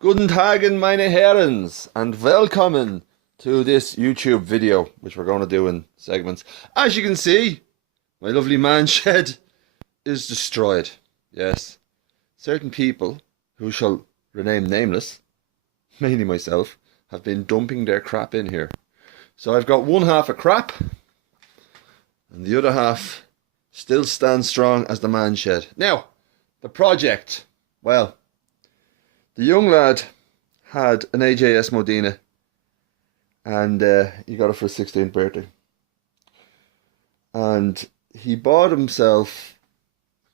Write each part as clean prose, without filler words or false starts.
Guten Tagen, meine Herren, and welcome to this YouTube video, which we're going to do in segments. As you can see, my lovely man shed is destroyed. Yes, certain people, who shall remain nameless, mainly myself, have been dumping their crap in here. So I've got one half of crap, and the other half still stands strong as the man shed. Now, the project, well, the young lad had an AJS MODENA, and he got it for his 16th birthday. And he bought himself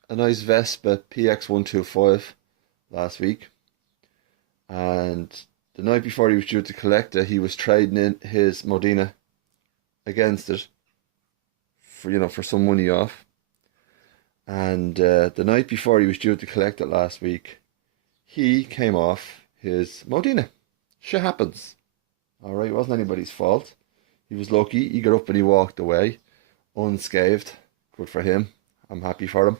a nice Vespa PX125 last week. And the night before he was due to collect it, he was trading in his MODENA against it for some money off. And the night before he was due to collect it last week, he came off his MODENA. Shit happens. Alright, it wasn't anybody's fault. He was lucky. He got up and he walked away unscathed. Good for him. I'm happy for him.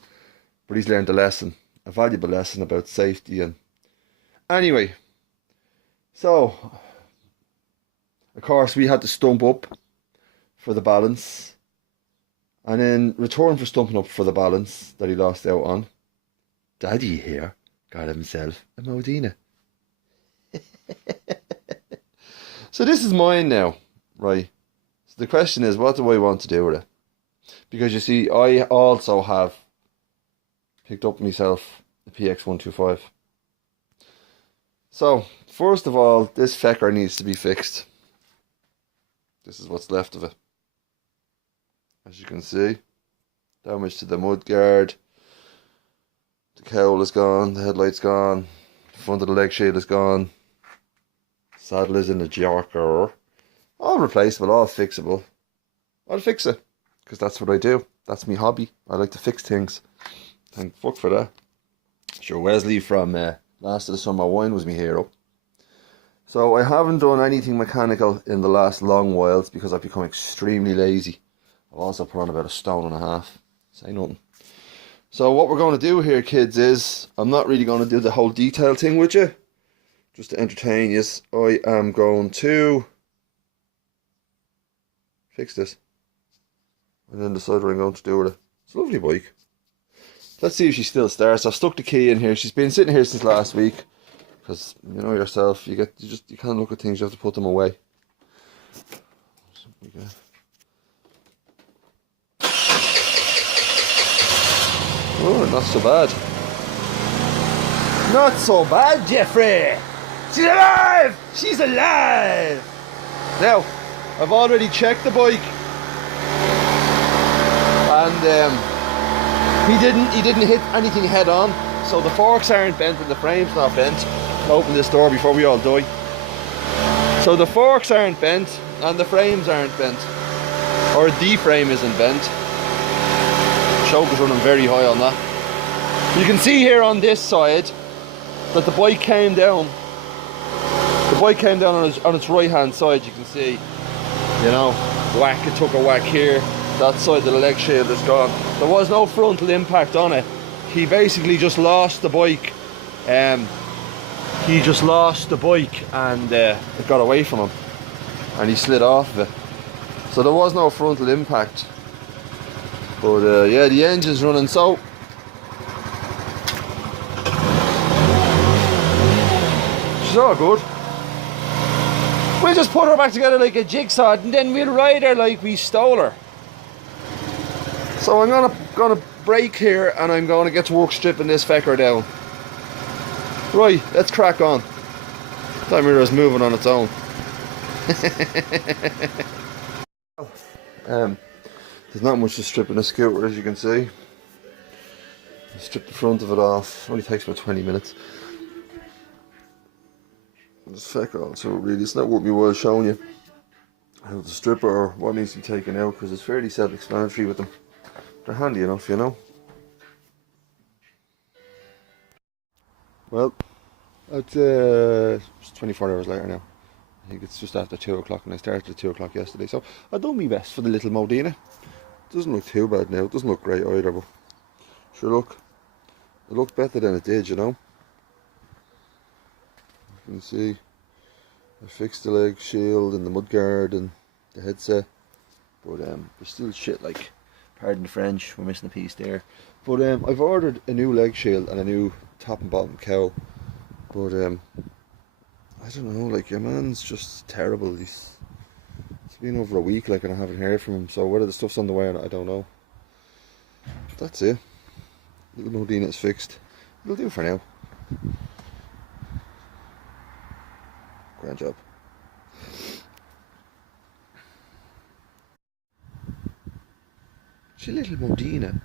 But he's learned a lesson, a valuable lesson about safety. And anyway, so of course we had to stump up for the balance. And in return for stumping up for the balance that he lost out on, Daddy here got himself a MODENA. So this is mine now, right? So the question is, what do I want to do with it? Because you see, I also have picked up myself the PX125. So, first of all, this fecker needs to be fixed. This is what's left of it. As you can see, damage to the mudguard. The cowl is gone, the headlight's gone, the front of the leg shield is gone. Saddle is in the jorker. All replaceable, all fixable. I'll fix it, because that's what I do. That's my hobby. I like to fix things. Thank fuck for that. Sure, Wesley from Last of the Summer Wine was my hero. So I haven't done anything mechanical in the last long whiles because I've become extremely lazy. I've also put on about 1.5 stone. Say nothing. So what we're going to do here, kids, is I'm not really going to do the whole detail thing with you. Just to entertain you, I am going to fix this. And then decide what I'm going to do with it. It's a lovely bike. Let's see if she still starts. I've stuck the key in here. She's been sitting here since last week. Because, you know yourself, you can't look at things, you have to put them away. Oh, not so bad. Not so bad, Jeffrey! She's alive! She's alive! Now, I've already checked the bike. And he didn't hit anything head on. So the forks aren't bent and the frame's not bent. I'll open this door before we all die. So the forks aren't bent and the frames aren't bent. Or the frame isn't bent. Choke is running very high on that. You can see here on this side that the bike came down. The bike came down on its right hand side. You can see, it took a whack here. That side of the leg shield is gone. There was no frontal impact on it. He basically just lost the bike. He just lost the bike and it got away from him. And he slid off of it. So there was no frontal impact. But yeah, the engine's running, so she's all good. We'll just put her back together like a jigsaw and then we'll ride her like we stole her. So I'm gonna break here and I'm gonna get to work stripping this fecker down. Right, let's crack on. Time mirror's moving on its own. There's not much to stripping a scooter, as you can see. Strip the front of it off. Only takes about 20 minutes. This fecker also really, it's not worth me while showing you how to strip it or what needs to be taken out, because it's fairly self-explanatory with them. They're handy enough, you know. Well, it's 24 hours later now. I think it's just after 2 o'clock and I started at 2 o'clock yesterday. So I've done my best for the little MODENA. It doesn't look too bad now. It doesn't look great either, but sure, look. It looked better than it did, you know. You can see I fixed the leg shield and the mudguard and the headset, but there's still shit like, pardon the French, we're missing a piece there. But I've ordered a new leg shield and a new top and bottom cowl, but I don't know, like, your man's just terrible. It's been over a week, like, and I haven't heard from him, so whether the stuff's on the way or not, I don't know. That's it. Little Modena is fixed. It'll do for now. Grand job. It's a little Modena.